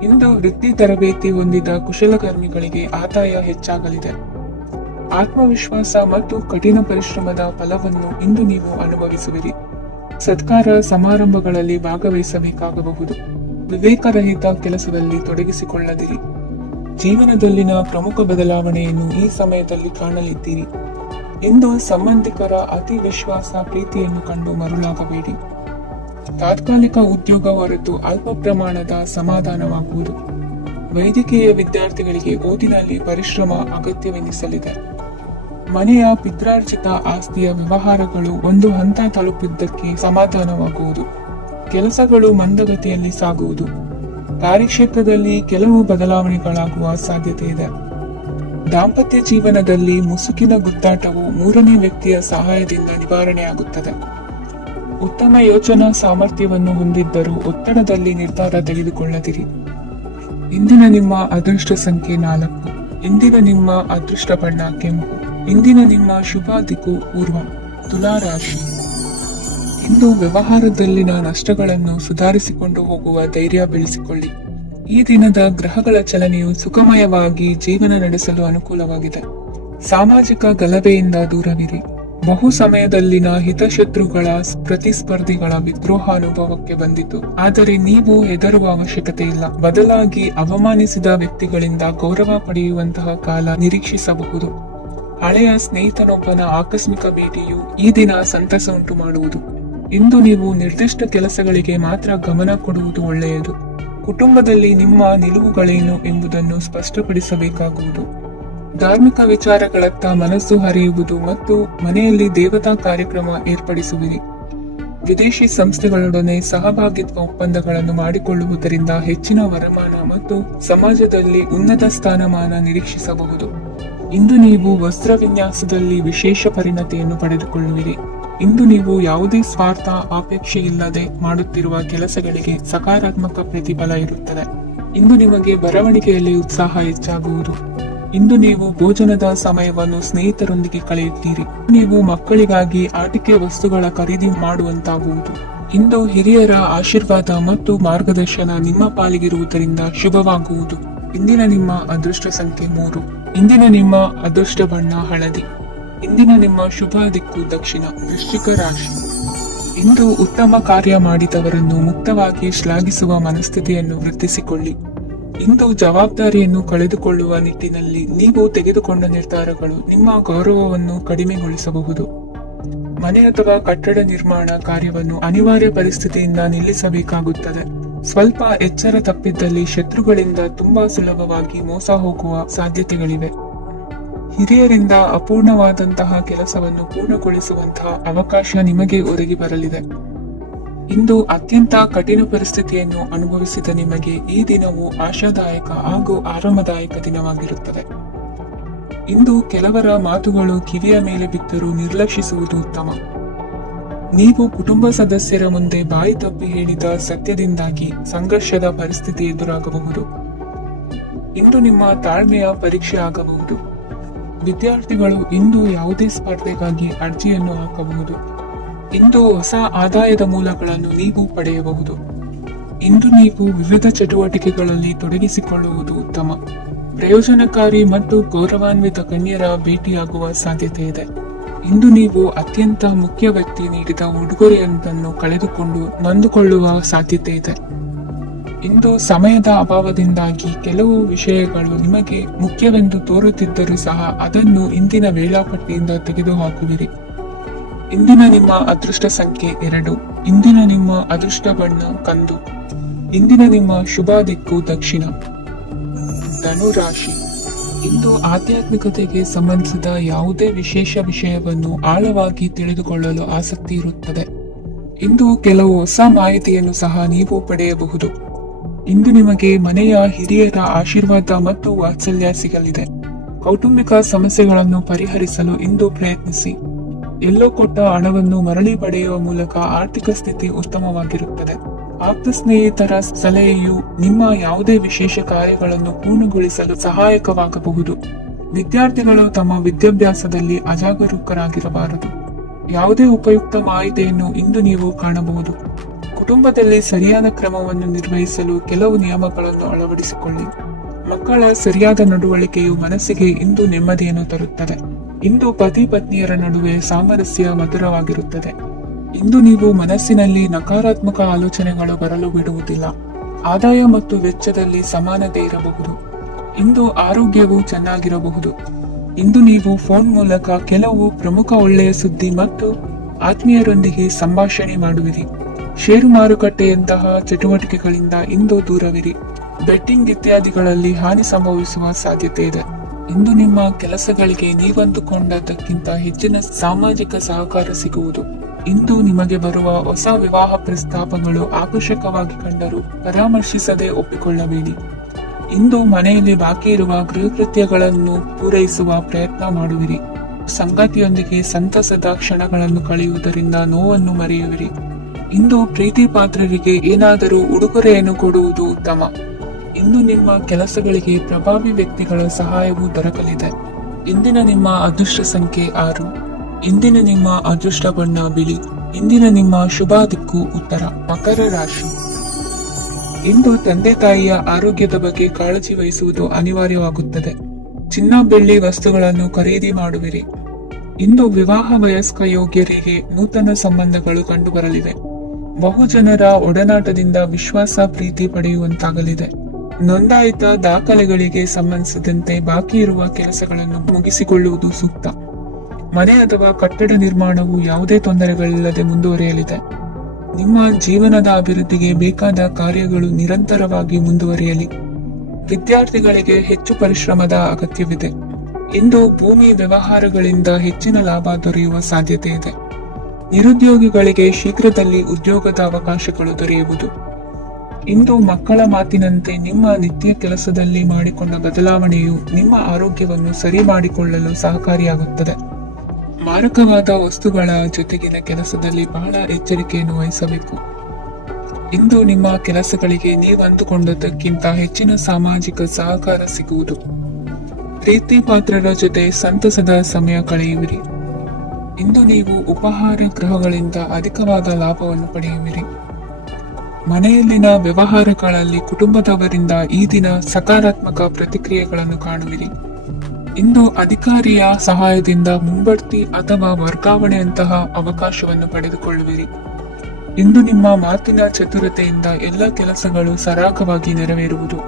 ಇಂದು ವೃತ್ತಿ ತರಬೇತಿ ಹೊಂದಿದ ಕುಶಲಕರ್ಮಿಗಳಿಗೆ ಆದಾಯ ಹೆಚ್ಚಾಗಲಿದೆ. ಆತ್ಮವಿಶ್ವಾಸ ಮತ್ತು ಕಠಿಣ ಪರಿಶ್ರಮದ ಫಲವನ್ನು ಇಂದು ನೀವು ಅನುಭವಿಸುವಿರಿ. ಸತ್ಕಾರ ಸಮಾರಂಭಗಳಲ್ಲಿ ಭಾಗವಹಿಸಬೇಕಾಗಬಹುದು. ವಿವೇಕರಹಿತ ಕೆಲಸದಲ್ಲಿ ತೊಡಗಿಸಿಕೊಳ್ಳದಿರಿ. ಜೀವನದಲ್ಲಿನ ಪ್ರಮುಖ ಬದಲಾವಣೆಯನ್ನು ಈ ಸಮಯದಲ್ಲಿ ಕಾಣಲಿದ್ದೀರಿ. ಇಂದು ಸಂಬಂಧಿಕರ ಅತಿ ವಿಶ್ವಾಸ ಪ್ರೀತಿಯನ್ನು ಕಂಡು ಮರುಳಾಗಬೇಡಿ. ತಾತ್ಕಾಲಿಕ ಉದ್ಯೋಗ ಹೊರತು ಅಲ್ಪ ಪ್ರಮಾಣದ ಸಮಾಧಾನವಾಗುವುದು. ವೈದ್ಯಕೀಯ ವಿದ್ಯಾರ್ಥಿಗಳಿಗೆ ಓದಿನಲ್ಲಿ ಪರಿಶ್ರಮ ಅಗತ್ಯವೆನಿಸಲಿದೆ. ಮನೆಯ ಪಿತ್ರಾರ್ಜಿತ ಆಸ್ತಿಯ ವ್ಯವಹಾರಗಳು ಒಂದು ಹಂತ ತಲುಪಿದ್ದಕ್ಕೆ ಸಮಾಧಾನವಾಗುವುದು. ಕೆಲಸಗಳು ಮಂದಗತಿಯಲ್ಲಿ ಸಾಗುವುದು. ಕಾರ್ಯಕ್ಷೇತ್ರದಲ್ಲಿ ಕೆಲವು ಬದಲಾವಣೆಗಳಾಗುವ ಸಾಧ್ಯತೆ ಇದೆ. ದಾಂಪತ್ಯ ಜೀವನದಲ್ಲಿ ಮುಸುಕಿನ ಗುದ್ದಾಟವು ಮೂರನೇ ವ್ಯಕ್ತಿಯ ಸಹಾಯದಿಂದ ನಿವಾರಣೆಯಾಗುತ್ತದೆ. ಉತ್ತಮ ಯೋಚನಾ ಸಾಮರ್ಥ್ಯವನ್ನು ಹೊಂದಿದ್ದರೂ ಒತ್ತಡದಲ್ಲಿ ನಿರ್ಧಾರ ತೆಗೆದುಕೊಳ್ಳದಿರಿ. ಇಂದಿನ ನಿಮ್ಮ ಅದೃಷ್ಟ ಸಂಖ್ಯೆ 4. ಇಂದಿನ ನಿಮ್ಮ ಅದೃಷ್ಟ ಬಣ್ಣ ಕೆಂಪು. ಇಂದಿನ ನಿಮ್ಮ ಶುಭ ದಿಕ್ಕು ಪೂರ್ವ. ತುಲಾ ರಾಶಿ. ಇಂದು ವ್ಯವಹಾರದಲ್ಲಿನ ನಷ್ಟಗಳನ್ನು ಸುಧಾರಿಸಿಕೊಂಡು ಹೋಗುವ ಧೈರ್ಯ ಬೆಳೆಸಿಕೊಳ್ಳಿ. ಈ ದಿನದ ಗ್ರಹಗಳ ಚಲನೆಯು ಸುಖಮಯವಾಗಿ ಜೀವನ ನಡೆಸಲು ಅನುಕೂಲವಾಗಿದೆ. ಸಾಮಾಜಿಕ ಗಲಭೆಯಿಂದ ದೂರವಿರಿ. ಬಹು ಸಮಯದಲ್ಲಿನ ಹಿತಶತ್ರುಗಳ ಪ್ರತಿಸ್ಪರ್ಧಿಗಳ ವಿದ್ರೋಹ ಅನುಭವಕ್ಕೆ ಬಂದಿತು. ಆದರೆ ನೀವು ಹೆದರುವ ಅವಶ್ಯಕತೆ ಇಲ್ಲ. ಬದಲಾಗಿ ಅವಮಾನಿಸಿದ ವ್ಯಕ್ತಿಗಳಿಂದ ಗೌರವ ಪಡೆಯುವಂತಹ ಕಾಲ ನಿರೀಕ್ಷಿಸಬಹುದು. ಹಳೆಯ ಸ್ನೇಹಿತನೊಬ್ಬನ ಆಕಸ್ಮಿಕ ಭೇಟಿಯು ಈ ದಿನ ಸಂತಸ ಉಂಟು ಮಾಡುವುದು. ಇಂದು ನೀವು ನಿರ್ದಿಷ್ಟ ಕೆಲಸಗಳಿಗೆ ಮಾತ್ರ ಗಮನ ಕೊಡುವುದು ಒಳ್ಳೆಯದು. ಕುಟುಂಬದಲ್ಲಿ ನಿಮ್ಮ ನಿಲುವುಗಳೇನು ಎಂಬುದನ್ನು ಸ್ಪಷ್ಟಪಡಿಸಬೇಕಾಗುವುದು. ಧಾರ್ಮಿಕ ವಿಚಾರಗಳತ್ತ ಮನಸ್ಸು ಹರಿಯುವುದು ಮತ್ತು ಮನೆಯಲ್ಲಿ ದೇವತಾ ಕಾರ್ಯಕ್ರಮ ಏರ್ಪಡಿಸುವಿರಿ. ವಿದೇಶಿ ಸಂಸ್ಥೆಗಳೊಡನೆ ಸಹಭಾಗಿತ್ವ ಒಪ್ಪಂದಗಳನ್ನು ಮಾಡಿಕೊಳ್ಳುವುದರಿಂದ ಹೆಚ್ಚಿನ ವರಮಾನ ಮತ್ತು ಸಮಾಜದಲ್ಲಿ ಉನ್ನತ ಸ್ಥಾನಮಾನ ನಿರೀಕ್ಷಿಸಬಹುದು. ಇಂದು ನೀವು ವಸ್ತ್ರ ವಿನ್ಯಾಸದಲ್ಲಿ ವಿಶೇಷ ಪರಿಣತಿಯನ್ನು ಪಡೆದುಕೊಳ್ಳುವಿರಿ. ಇಂದು ನೀವು ಯಾವುದೇ ಸ್ವಾರ್ಥ ಅಪೇಕ್ಷೆ ಇಲ್ಲದೆ ಮಾಡುತ್ತಿರುವ ಕೆಲಸಗಳಿಗೆ ಸಕಾರಾತ್ಮಕ ಪ್ರತಿಫಲ ಇರುತ್ತದೆ. ಇಂದು ನಿಮಗೆ ಬರವಣಿಗೆಯಲ್ಲಿ ಉತ್ಸಾಹ ಹೆಚ್ಚಾಗುವುದು. ಇಂದು ನೀವು ಭೋಜನದ ಸಮಯವನ್ನು ಸ್ನೇಹಿತರೊಂದಿಗೆ ಕಳೆಯುತ್ತೀರಿ. ನೀವು ಮಕ್ಕಳಿಗಾಗಿ ಆಟಿಕೆ ವಸ್ತುಗಳ ಖರೀದಿ ಮಾಡುವಂತಾಗುವುದು. ಇಂದು ಹಿರಿಯರ ಆಶೀರ್ವಾದ ಮತ್ತು ಮಾರ್ಗದರ್ಶನ ನಿಮ್ಮ ಪಾಲಿಗಿರುವುದರಿಂದ ಶುಭವಾಗುವುದು. ಇಂದಿನ ನಿಮ್ಮ ಅದೃಷ್ಟ ಸಂಖ್ಯೆ 3. ಇಂದಿನ ನಿಮ್ಮ ಅದೃಷ್ಟ ಬಣ್ಣ ಹಳದಿ. ಇಂದಿನ ನಿಮ್ಮ ಶುಭ ದಿಕ್ಕು ದಕ್ಷಿಣ. ವೃಶ್ಚಿಕ ರಾಶಿ. ಇಂದು ಉತ್ತಮ ಕಾರ್ಯ ಮಾಡಿದವರನ್ನು ಮುಕ್ತವಾಗಿ ಶ್ಲಾಘಿಸುವ ಮನಸ್ಥಿತಿಯನ್ನು ವೃದ್ಧಿಸಿಕೊಳ್ಳಿ. ಇಂದು ಜವಾಬ್ದಾರಿಯನ್ನು ಕಳೆದುಕೊಳ್ಳುವ ನಿಟ್ಟಿನಲ್ಲಿ ನೀವು ತೆಗೆದುಕೊಂಡ ನಿರ್ಧಾರಗಳು ನಿಮ್ಮ ಗೌರವವನ್ನು ಕಡಿಮೆಗೊಳಿಸಬಹುದು. ಮನೆ ಅಥವಾ ಕಟ್ಟಡ ನಿರ್ಮಾಣ ಕಾರ್ಯವನ್ನು ಅನಿವಾರ್ಯ ಪರಿಸ್ಥಿತಿಯಿಂದ ನಿಲ್ಲಿಸಬೇಕಾಗುತ್ತದೆ. ಸ್ವಲ್ಪ ಎಚ್ಚರ ತಪ್ಪಿದ್ದಲ್ಲಿ ಶತ್ರುಗಳಿಂದ ತುಂಬಾ ಸುಲಭವಾಗಿ ಮೋಸ ಹೋಗುವ ಸಾಧ್ಯತೆಗಳಿವೆ. ಹಿರಿಯರಿಂದ ಅಪೂರ್ಣವಾದಂತಹ ಕೆಲಸವನ್ನು ಪೂರ್ಣಗೊಳಿಸುವಂತಹ ಅವಕಾಶ ನಿಮಗೆ ಒದಗಿ ಬರಲಿದೆ. ಇಂದು ಅತ್ಯಂತ ಕಠಿಣ ಪರಿಸ್ಥಿತಿಯನ್ನು ಅನುಭವಿಸಿದ ನಿಮಗೆ ಈ ದಿನವು ಆಶಾದಾಯಕ ಹಾಗೂ ಆರಾಮದಾಯಕ ದಿನವಾಗಿರುತ್ತದೆ. ಇಂದು ಕೆಲವರ ಮಾತುಗಳು ಕಿವಿಯ ಮೇಲೆ ಬಿದ್ದರೂ ನಿರ್ಲಕ್ಷಿಸುವುದು ಉತ್ತಮ. ನೀವು ಕುಟುಂಬ ಸದಸ್ಯರ ಮುಂದೆ ಬಾಯಿ ತಪ್ಪಿ ಹೇಳಿದ ಸತ್ಯದಿಂದಾಗಿ ಸಂಘರ್ಷದ ಪರಿಸ್ಥಿತಿ ಎದುರಾಗಬಹುದು. ಇಂದು ನಿಮ್ಮ ತಾಳ್ಮೆಯ ಪರೀಕ್ಷೆ ಆಗಬಹುದು. ವಿದ್ಯಾರ್ಥಿಗಳು ಇಂದು ಯಾವುದೇ ಸ್ಪರ್ಧೆಗಾಗಿ ಅರ್ಜಿಯನ್ನು ಹಾಕಬಹುದು. ಇಂದು ಹೊಸ ಆದಾಯದ ಮೂಲಗಳನ್ನು ನೀವು ಪಡೆಯಬಹುದು. ಇಂದು ನೀವು ವಿವಿಧ ಚಟುವಟಿಕೆಗಳಲ್ಲಿ ತೊಡಗಿಸಿಕೊಳ್ಳುವುದು ಉತ್ತಮ. ಪ್ರಯೋಜನಕಾರಿ ಮತ್ತು ಗೌರವಾನ್ವಿತ ಗಣ್ಯರ ಭೇಟಿಯಾಗುವ ಸಾಧ್ಯತೆ ಇದೆ. ಇಂದು ನೀವು ಅತ್ಯಂತ ಮುಖ್ಯ ವ್ಯಕ್ತಿ ನೀಡಿದ ಉಡುಗೊರೆಯೊಂದನ್ನು ಕಳೆದುಕೊಂಡು ನೊಂದುಕೊಳ್ಳುವ ಸಾಧ್ಯತೆ ಇದೆ. ಇಂದು ಸಮಯದ ಅಭಾವದಿಂದಾಗಿ ಕೆಲವು ವಿಷಯಗಳು ನಿಮಗೆ ಮುಖ್ಯವೆಂದು ತೋರುತ್ತಿದ್ದರೂ ಸಹ ಅದನ್ನು ಇಂದಿನ ವೇಳಾಪಟ್ಟಿಯಿಂದ ತೆಗೆದುಹಾಕುವಿರಿ. ಇಂದಿನ ನಿಮ್ಮ ಅದೃಷ್ಟ ಸಂಖ್ಯೆ 2. ಇಂದಿನ ನಿಮ್ಮ ಅದೃಷ್ಟ ಬಣ್ಣ ಕಂದು. ಇಂದಿನ ನಿಮ್ಮ ಶುಭ ದಿಕ್ಕು ದಕ್ಷಿಣ. ಧನು ರಾಶಿ. ಇಂದು ಆಧ್ಯಾತ್ಮಿಕತೆಗೆ ಸಂಬಂಧಿಸಿದ ಯಾವುದೇ ವಿಶೇಷ ವಿಷಯವನ್ನು ಆಳವಾಗಿ ತಿಳಿದುಕೊಳ್ಳಲು ಆಸಕ್ತಿ ಇರುತ್ತದೆ. ಇಂದು ಕೆಲವು ಹೊಸ ಮಾಹಿತಿಯನ್ನು ಸಹ ನೀವು ಪಡೆಯಬಹುದು. ಇಂದು ನಿಮಗೆ ಮನೆಯ ಹಿರಿಯರ ಆಶೀರ್ವಾದ ಮತ್ತು ವಾತ್ಸಲ್ಯ ಸಿಗಲಿದೆ. ಕೌಟುಂಬಿಕ ಸಮಸ್ಯೆಗಳನ್ನು ಪರಿಹರಿಸಲು ಇಂದು ಪ್ರಯತ್ನಿಸಿ. ಎಲ್ಲೋ ಕೊಟ್ಟ ಹಣವನ್ನು ಮರಳಿ ಪಡೆಯುವ ಮೂಲಕ ಆರ್ಥಿಕ ಸ್ಥಿತಿ ಉತ್ತಮವಾಗಿರುತ್ತದೆ. ಆಪ್ತ ಸ್ನೇಹಿತರ ಸಲಹೆಯು ನಿಮ್ಮ ಯಾವುದೇ ವಿಶೇಷ ಕಾರ್ಯಗಳನ್ನು ಪೂರ್ಣಗೊಳಿಸಲು ಸಹಾಯಕವಾಗಬಹುದು. ವಿದ್ಯಾರ್ಥಿಗಳು ತಮ್ಮ ವಿದ್ಯಾಭ್ಯಾಸದಲ್ಲಿ ಅಜಾಗರೂಕರಾಗಿರಬಾರದು. ಯಾವುದೇ ಉಪಯುಕ್ತ ಮಾಹಿತಿಯನ್ನು ಇಂದು ನೀವು ಕಾಣಬಹುದು. ಕುಟುಂಬದಲ್ಲಿ ಸರಿಯಾದ ಕ್ರಮವನ್ನು ನಿರ್ವಹಿಸಲು ಕೆಲವು ನಿಯಮಗಳನ್ನು ಅಳವಡಿಸಿಕೊಳ್ಳಿ. ಮಕ್ಕಳ ಸರಿಯಾದ ನಡವಳಿಕೆಯು ಮನಸ್ಸಿಗೆ ಇಂದು ನೆಮ್ಮದಿಯನ್ನು ತರುತ್ತದೆ. ಇಂದು ಪತಿ ಪತ್ನಿಯರ ನಡುವೆ ಸಾಮರಸ್ಯ ಮಧುರವಾಗಿರುತ್ತದೆ. ಇಂದು ನೀವು ಮನಸ್ಸಿನಲ್ಲಿ ನಕಾರಾತ್ಮಕ ಆಲೋಚನೆಗಳು ಬರಲು ಬಿಡುವುದಿಲ್ಲ. ಆದಾಯ ಮತ್ತು ವೆಚ್ಚದಲ್ಲಿ ಸಮಾನತೆ ಇರಬಹುದು. ಇಂದು ಆರೋಗ್ಯವು ಚೆನ್ನಾಗಿರಬಹುದು. ಇಂದು ನೀವು ಫೋನ್ ಮೂಲಕ ಕೆಲವು ಪ್ರಮುಖ ಒಳ್ಳೆಯ ಸುದ್ದಿ ಮತ್ತು ಆತ್ಮೀಯರೊಂದಿಗೆ ಸಂಭಾಷಣೆ ಮಾಡುವಿರಿ. ಷೇರು ಮಾರುಕಟ್ಟೆಯಂತಹ ಚಟುವಟಿಕೆಗಳಿಂದ ಇಂದು ದೂರವಿರಿ. ಬೆಟ್ಟಿಂಗ್ ಇತ್ಯಾದಿಗಳಲ್ಲಿ ಹಾನಿ ಸಂಭವಿಸುವ ಸಾಧ್ಯತೆ ಇದೆ. ಇಂದು ನಿಮ್ಮ ಕೆಲಸಗಳಿಗೆ ನೀವಂದುಕೊಂಡದ್ದಕ್ಕಿಂತ ಹೆಚ್ಚಿನ ಸಾಮಾಜಿಕ ಸಹಕಾರ ಸಿಗುವುದು. ಇಂದು ನಿಮಗೆ ಬರುವ ಹೊಸ ವಿವಾಹ ಪ್ರಸ್ತಾಪಗಳು ಆಕರ್ಷಕವಾಗಿ ಕಂಡರೂ ಪರಾಮರ್ಶಿಸದೆ ಒಪ್ಪಿಕೊಳ್ಳಬೇಡಿ. ಇಂದು ಮನೆಯಲ್ಲಿ ಬಾಕಿ ಇರುವ ಗೃಹಕೃತ್ಯಗಳನ್ನು ಪೂರೈಸುವ ಪ್ರಯತ್ನ ಮಾಡುವಿರಿ. ಸಂಗಾತಿಯೊಂದಿಗೆ ಸಂತಸದ ಕ್ಷಣಗಳನ್ನು ಕಳೆಯುವುದರಿಂದ ನೋವನ್ನು ಮರೆಯುವಿರಿ. ಇಂದು ಪ್ರೀತಿ ಪಾತ್ರರಿಗೆ ಏನಾದರೂ ಉಡುಗೊರೆಯನ್ನು ಕೊಡುವುದು ಉತ್ತಮ. ಇಂದು ನಿಮ್ಮ ಕೆಲಸಗಳಿಗೆ ಪ್ರಭಾವಿ ವ್ಯಕ್ತಿಗಳ ಸಹಾಯವೂ ದೊರಕಲಿದೆ. ಇಂದಿನ ನಿಮ್ಮ ಅದೃಷ್ಟ ಸಂಖ್ಯೆ 6. ಇಂದಿನ ನಿಮ್ಮ ಅದೃಷ್ಟ ಬಣ್ಣ ಬಿಳಿ. ಇಂದಿನ ನಿಮ್ಮ ಶುಭ ದಿಕ್ಕು ಉತ್ತರ. ಮಕರ ರಾಶಿ. ಇಂದು ತಂದೆ ತಾಯಿಯ ಆರೋಗ್ಯದ ಬಗ್ಗೆ ಕಾಳಜಿ ವಹಿಸುವುದು ಅನಿವಾರ್ಯವಾಗುತ್ತದೆ. ಚಿನ್ನ ಬೆಳ್ಳಿ ವಸ್ತುಗಳನ್ನು ಖರೀದಿ ಮಾಡುವಿರಿ. ಇಂದು ವಿವಾಹ ವಯಸ್ಕ ಯೋಗ್ಯರಿಗೆ ನೂತನ ಸಂಬಂಧಗಳು ಕಂಡುಬರಲಿವೆ. ಬಹುಜನರ ಒಡನಾಟದಿಂದ ವಿಶ್ವಾಸ ಪ್ರೀತಿ ಪಡೆಯುವಂತಾಗಲಿದೆ. ನೋಂದಾಯಿತ ದಾಖಲೆಗಳಿಗೆ ಸಂಬಂಧಿಸಿದಂತೆ ಬಾಕಿ ಇರುವ ಕೆಲಸಗಳನ್ನು ಮುಗಿಸಿಕೊಳ್ಳುವುದು ಸೂಕ್ತ. ಮನೆ ಅಥವಾ ಕಟ್ಟಡ ನಿರ್ಮಾಣವು ಯಾವುದೇ ತೊಂದರೆಗಳಿಲ್ಲದೆ ಮುಂದುವರಿಯಲಿದೆ. ನಿಮ್ಮ ಜೀವನದ ಅಭಿವೃದ್ಧಿಗೆ ಬೇಕಾದ ಕಾರ್ಯಗಳು ನಿರಂತರವಾಗಿ ಮುಂದುವರಿಯಲಿ. ವಿದ್ಯಾರ್ಥಿಗಳಿಗೆ ಹೆಚ್ಚು ಪರಿಶ್ರಮದ ಅಗತ್ಯವಿದೆ. ಇಂದು ಭೂಮಿ ವ್ಯವಹಾರಗಳಿಂದ ಹೆಚ್ಚಿನ ಲಾಭ ದೊರೆಯುವ ಸಾಧ್ಯತೆ ಇದೆ. ನಿರುದ್ಯೋಗಿಗಳಿಗೆ ಶೀಘ್ರದಲ್ಲಿ ಉದ್ಯೋಗದ ಅವಕಾಶಗಳು ದೊರೆಯುವುದು. ಇಂದು ಮಕ್ಕಳ ಮಾತಿನಂತೆ ನಿಮ್ಮ ನಿತ್ಯ ಕೆಲಸದಲ್ಲಿ ಮಾಡಿಕೊಂಡ ಬದಲಾವಣೆಯು ನಿಮ್ಮ ಆರೋಗ್ಯವನ್ನು ಸರಿ ಮಾಡಿಕೊಳ್ಳಲು ಸಹಕಾರಿಯಾಗುತ್ತದೆ. ಮಾರಕವಾದ ವಸ್ತುಗಳ ಜೊತೆಗಿನ ಕೆಲಸದಲ್ಲಿ ಬಹಳ ಎಚ್ಚರಿಕೆಯನ್ನು ವಹಿಸಬೇಕು. ಇಂದು ನಿಮ್ಮ ಕೆಲಸಗಳಿಗೆ ನೀವು ಅಂದುಕೊಂಡದ್ದಕ್ಕಿಂತ ಹೆಚ್ಚಿನ ಸಾಮಾಜಿಕ ಸಹಕಾರ ಸಿಗುವುದು. ಪ್ರೀತಿ ಪಾತ್ರರ ಜೊತೆ ಸಂತಸದ ಸಮಯ ಕಳೆಯುವಿರಿ. ಇಂದು ನೀವು ಉಪಹಾರ ಗೃಹಗಳಿಂದ ಅಧಿಕವಾದ ಲಾಭವನ್ನು ಪಡೆಯುವಿರಿ. ಮನೆಯಲ್ಲಿನ ವ್ಯವಹಾರಗಳಲ್ಲಿ ಕುಟುಂಬದವರಿಂದ ಈ ದಿನ ಸಕಾರಾತ್ಮಕ ಪ್ರತಿಕ್ರಿಯೆಗಳನ್ನು ಕಾಣುವಿರಿ. ಇಂದು ಅಧಿಕಾರಿಯ ಸಹಾಯದಿಂದ ಮುಂಬಡ್ತಿ ಅಥವಾ ವರ್ಗಾವಣೆಯಂತಹ ಅವಕಾಶವನ್ನು ಪಡೆದುಕೊಳ್ಳುವಿರಿ. ಇಂದು ನಿಮ್ಮ ಮಾತಿನ ಚತುರತೆಯಿಂದ ಎಲ್ಲ ಕೆಲಸಗಳು ಸರಾಗವಾಗಿ ನೆರವೇರುವುದು.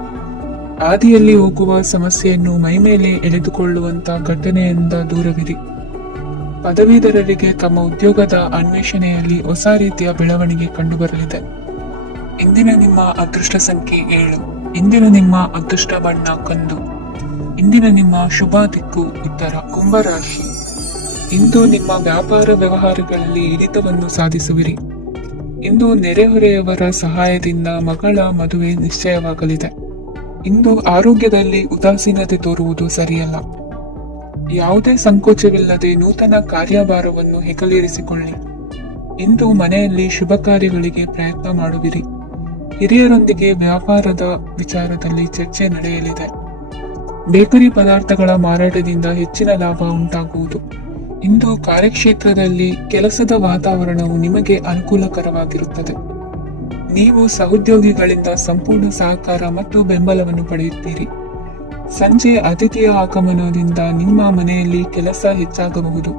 ಹಾದಿಯಲ್ಲಿ ಹೋಗುವ ಸಮಸ್ಯೆಯನ್ನು ಮೈಮೇಲೆ ಎಳೆದುಕೊಳ್ಳುವಂತ ಘಟನೆಯಿಂದ ದೂರವಿರಿ. ಪದವೀಧರರಿಗೆ ತಮ್ಮ ಉದ್ಯೋಗದ ಅನ್ವೇಷಣೆಯಲ್ಲಿ ಹೊಸ ರೀತಿಯ ಬೆಳವಣಿಗೆ ಕಂಡುಬರಲಿದೆ. ಇಂದಿನ ನಿಮ್ಮ ಅದೃಷ್ಟ ಸಂಖ್ಯೆ 7. ಇಂದಿನ ನಿಮ್ಮ ಅದೃಷ್ಟ ಬಣ್ಣ ಕಂದು. ಇಂದಿನ ನಿಮ್ಮ ಶುಭ ದಿಕ್ಕು ಉತ್ತರ. ಕುಂಭರಾಶಿ. ಇಂದು ನಿಮ್ಮ ವ್ಯಾಪಾರ ವ್ಯವಹಾರಗಳಲ್ಲಿ ಹಿಡಿತವನ್ನು ಸಾಧಿಸುವಿರಿ. ಇಂದು ನೆರೆಹೊರೆಯವರ ಸಹಾಯದಿಂದ ಮಗಳ ಮದುವೆ ನಿಶ್ಚಯವಾಗಲಿದೆ. ಇಂದು ಆರೋಗ್ಯದಲ್ಲಿ ಉದಾಸೀನತೆ ತೋರುವುದು ಸರಿಯಲ್ಲ. ಯಾವುದೇ ಸಂಕೋಚವಿಲ್ಲದೆ ನೂತನ ಕಾರ್ಯಭಾರವನ್ನು ಹೆಗಲೇರಿಸಿಕೊಳ್ಳಿ. ಇಂದು ಮನೆಯಲ್ಲಿ ಶುಭ ಕಾರ್ಯಗಳಿಗೆ ಪ್ರಯತ್ನ ಮಾಡುವಿರಿ. ಹಿರಿಯರೊಂದಿಗೆ ವ್ಯಾಪಾರದ ವಿಚಾರದಲ್ಲಿ ಚರ್ಚೆ ನಡೆಯಲಿದೆ. ಬೇಕರಿ ಪದಾರ್ಥಗಳ ಮಾರಾಟದಿಂದ ಹೆಚ್ಚಿನ ಲಾಭ ಉಂಟಾಗುವುದು. ಇಂದು ಕಾರ್ಯಕ್ಷೇತ್ರದಲ್ಲಿ ಕೆಲಸದ ವಾತಾವರಣವು ನಿಮಗೆ ಅನುಕೂಲಕರವಾಗಿರುತ್ತದೆ. ನೀವು ಸಹೋದ್ಯೋಗಿಗಳಿಂದ ಸಂಪೂರ್ಣ ಸಹಕಾರ ಮತ್ತು ಬೆಂಬಲವನ್ನು ಪಡೆಯುತ್ತೀರಿ. ಸಂಜೆ ಅತಿಥಿಯ ಆಗಮನದಿಂದ ನಿಮ್ಮ ಮನೆಯಲ್ಲಿ ಕೆಲಸ ಹೆಚ್ಚಾಗಬಹುದು,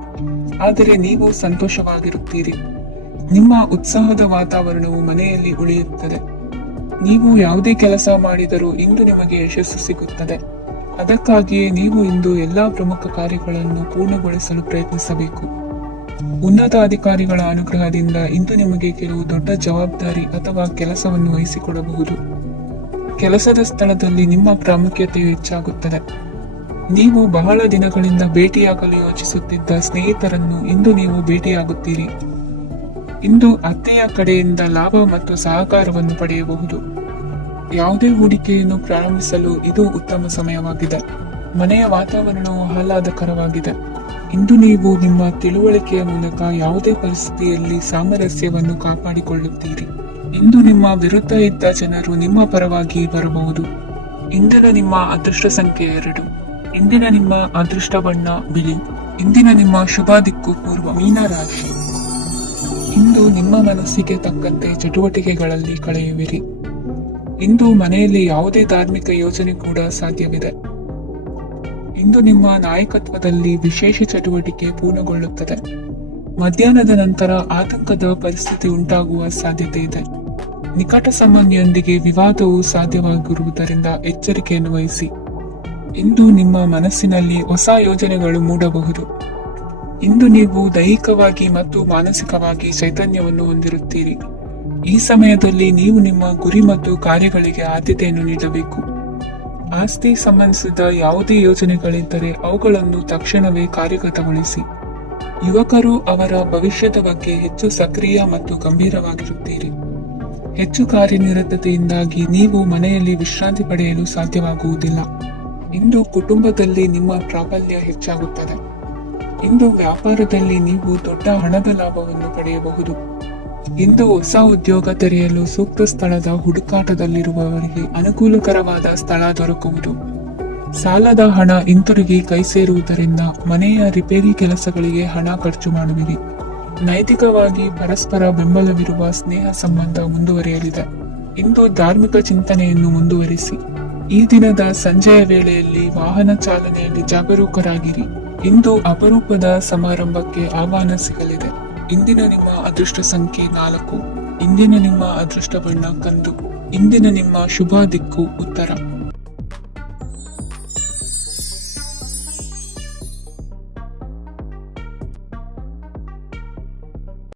ಆದರೆ ನೀವು ಸಂತೋಷವಾಗಿರುತ್ತೀರಿ. ನಿಮ್ಮ ಉತ್ಸಾಹದ ವಾತಾವರಣವು ಮನೆಯಲ್ಲಿ ಉಳಿಯುತ್ತದೆ. ನೀವು ಯಾವುದೇ ಕೆಲಸ ಮಾಡಿದರೂ ಇಂದು ನಿಮಗೆ ಯಶಸ್ಸು ಸಿಗುತ್ತದೆ. ಅದಕ್ಕಾಗಿಯೇ ನೀವು ಇಂದು ಎಲ್ಲಾ ಪ್ರಮುಖ ಕಾರ್ಯಗಳನ್ನು ಪೂರ್ಣಗೊಳಿಸಲು ಪ್ರಯತ್ನಿಸಬೇಕು. ಉನ್ನತ ಅಧಿಕಾರಿಗಳ ಅನುಗ್ರಹದಿಂದ ಇಂದು ನಿಮಗೆ ಕೆಲವು ದೊಡ್ಡ ಜವಾಬ್ದಾರಿ ಅಥವಾ ಕೆಲಸವನ್ನು ವಹಿಸಿಕೊಡಬಹುದು. ಕೆಲಸದ ಸ್ಥಳದಲ್ಲಿ ನಿಮ್ಮ ಪ್ರಾಮುಖ್ಯತೆಯು ಹೆಚ್ಚಾಗುತ್ತದೆ. ನೀವು ಬಹಳ ದಿನಗಳಿಂದ ಭೇಟಿಯಾಗಲು ಯೋಚಿಸುತ್ತಿದ್ದ ಸ್ನೇಹಿತರನ್ನು ಇಂದು ನೀವು ಭೇಟಿಯಾಗುತ್ತೀರಿ. ಇಂದು ಅತ್ತೆಯ ಕಡೆಯಿಂದ ಲಾಭ ಮತ್ತು ಸಹಕಾರವನ್ನು ಪಡೆಯಬಹುದು. ಯಾವುದೇ ಹೂಡಿಕೆಯನ್ನು ಪ್ರಾರಂಭಿಸಲು ಇದು ಉತ್ತಮ ಸಮಯವಾಗಿದೆ. ಮನೆಯ ವಾತಾವರಣವು ಆಹ್ಲಾದಕರವಾಗಿದೆ. ಇಂದು ನೀವು ನಿಮ್ಮ ತಿಳುವಳಿಕೆಯ ಮೂಲಕ ಯಾವುದೇ ಪರಿಸ್ಥಿತಿಯಲ್ಲಿ ಸಾಮರಸ್ಯವನ್ನು ಕಾಪಾಡಿಕೊಳ್ಳುತ್ತೀರಿ. ಇಂದು ನಿಮ್ಮ ವಿರುದ್ಧ ಇದ್ದ ಜನರು ನಿಮ್ಮ ಪರವಾಗಿ ಬರಬಹುದು. ಇಂದಿನ ನಿಮ್ಮ ಅದೃಷ್ಟ ಸಂಖ್ಯೆ 2. ಇಂದಿನ ನಿಮ್ಮ ಅದೃಷ್ಟ ಬಣ್ಣ ಬಿಳಿ. ಇಂದಿನ ನಿಮ್ಮ ಶುಭ ದಿಕ್ಕು ಪೂರ್ವ. ಮೀನರಾಶಿ. ಇಂದು ನಿಮ್ಮ ಮನಸ್ಸಿಗೆ ತಕ್ಕಂತೆ ಚಟುವಟಿಕೆಗಳಲ್ಲಿ ಕಳೆಯುವಿರಿ. ಇಂದು ಮನೆಯಲ್ಲಿ ಯಾವುದೇ ಧಾರ್ಮಿಕ ಯೋಜನೆ ಕೂಡ ಸಾಧ್ಯವಿದೆ. ಇಂದು ನಿಮ್ಮ ನಾಯಕತ್ವದಲ್ಲಿ ವಿಶೇಷ ಚಟುವಟಿಕೆ ಪೂರ್ಣಗೊಳ್ಳುತ್ತದೆ. ಮಧ್ಯಾಹ್ನದ ನಂತರ ಆತಂಕದ ಪರಿಸ್ಥಿತಿ ಉಂಟಾಗುವ ಸಾಧ್ಯತೆ ಇದೆ. ನಿಕಟ ಸಂಬಂಧಿಯೊಂದಿಗೆ ವಿವಾದವು ಸಾಧ್ಯವಾಗಿರುವುದರಿಂದ ಎಚ್ಚರಿಕೆಯನ್ನು ವಹಿಸಿ. ಇಂದು ನಿಮ್ಮ ಮನಸ್ಸಿನಲ್ಲಿ ಹೊಸ ಯೋಜನೆಗಳು ಮೂಡಬಹುದು. ಇಂದು ನೀವು ದೈಹಿಕವಾಗಿ ಮತ್ತು ಮಾನಸಿಕವಾಗಿ ಚೈತನ್ಯವನ್ನು ಹೊಂದಿರುತ್ತೀರಿ. ಈ ಸಮಯದಲ್ಲಿ ನೀವು ನಿಮ್ಮ ಗುರಿ ಮತ್ತು ಕಾರ್ಯಗಳಿಗೆ ಆದ್ಯತೆಯನ್ನು ನೀಡಬೇಕು. ಆಸ್ತಿ ಸಂಬಂಧಿಸಿದ ಯಾವುದೇ ಯೋಜನೆಗಳಿದ್ದರೆ ಅವುಗಳನ್ನು ತಕ್ಷಣವೇ ಕಾರ್ಯಗತಗೊಳಿಸಿ. ಯುವಕರು ಅವರ ಭವಿಷ್ಯದ ಬಗ್ಗೆ ಹೆಚ್ಚು ಸಕ್ರಿಯ ಮತ್ತು ಗಂಭೀರವಾಗಿರುತ್ತೀರಿ. ಹೆಚ್ಚು ಕಾರ್ಯನಿರತತೆಯಿಂದಾಗಿ ನೀವು ಮನೆಯಲ್ಲಿ ವಿಶ್ರಾಂತಿ ಪಡೆಯಲು ಸಾಧ್ಯವಾಗುವುದಿಲ್ಲ. ಇಂದು ಕುಟುಂಬದಲ್ಲಿ ನಿಮ್ಮ ಪ್ರಾಬಲ್ಯ ಹೆಚ್ಚಾಗುತ್ತದೆ. ಇಂದು ವ್ಯಾಪಾರದಲ್ಲಿ ನೀವು ದೊಡ್ಡ ಹಣದ ಲಾಭವನ್ನು ಪಡೆಯಬಹುದು. ಇಂದು ಹೊಸ ಉದ್ಯೋಗ ತೆರೆಯಲು ಸೂಕ್ತ ಸ್ಥಳದ ಹುಡುಕಾಟದಲ್ಲಿರುವವರಿಗೆ ಅನುಕೂಲಕರವಾದ ಸ್ಥಳ ದೊರಕುವುದು. ಸಾಲದ ಹಣ ಹಿಂತಿರುಗಿ ಕೈ ಸೇರುವುದರಿಂದ ಮನೆಯ ರಿಪೇರಿ ಕೆಲಸಗಳಿಗೆ ಹಣ ಖರ್ಚು ಮಾಡುವಿರಿ. ನೈತಿಕವಾಗಿ ಪರಸ್ಪರ ಬೆಂಬಲವಿರುವ ಸ್ನೇಹ ಸಂಬಂಧ ಮುಂದುವರಿಯಲಿದೆ. ಇಂದು ಧಾರ್ಮಿಕ ಚಿಂತನೆಯನ್ನು ಮುಂದುವರಿಸಿ. ಈ ದಿನದ ಸಂಜೆಯ ವೇಳೆಯಲ್ಲಿ ವಾಹನ ಚಾಲನೆಯಲ್ಲಿ ಜಾಗರೂಕರಾಗಿರಿ. ಇಂದು ಅಪರೂಪದ ಸಮಾರಂಭಕ್ಕೆ ಆಹ್ವಾನ ಸಿಗಲಿದೆ. ಇಂದಿನ ನಿಮ್ಮ ಅದೃಷ್ಟ ಸಂಖ್ಯೆ 4. ಇಂದಿನ ನಿಮ್ಮ ಅದೃಷ್ಟ ಬಣ್ಣ ಕಂದು. ಇಂದಿನ ನಿಮ್ಮ ಶುಭ ದಿಕ್ಕು ಉತ್ತರ.